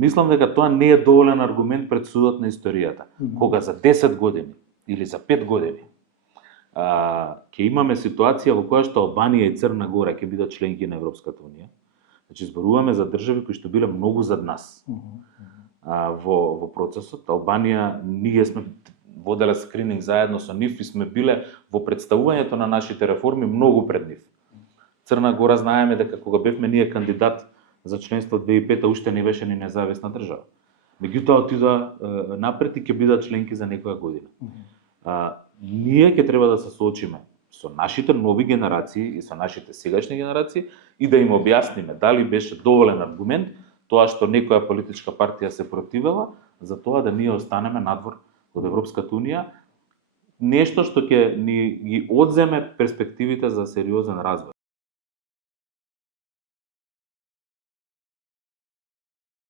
Мислам дека тоа не е доволен аргумент пред судот на историјата. Кога за 10 години или за 5 години ќе имаме ситуација во која што Албанија и Црна Гора ќе бидат членки на Европската унија. Значи зборуваме за држави кои што биле многу зад нас во процесот. Албанија, ние сме воделе скрининг заедно со нив и сме биле во представувањето на нашите реформи многу пред нив. Црна Гора знаеме дека кога бевме ние кандидат за членство 2005 уште не беше ни независна држава. Меѓутоа отидоа напред и ќе бидат членки за некоја година. Ние ќе треба да се соочиме со нашите нови генерации и со нашите сегашни генерации и да им објасниме дали беше доволен аргумент тоа што некоја политичка партија се противела за тоа да ние останеме надвор од Европската унија, нешто што ќе ни ги одземе перспективите за сериозен развој.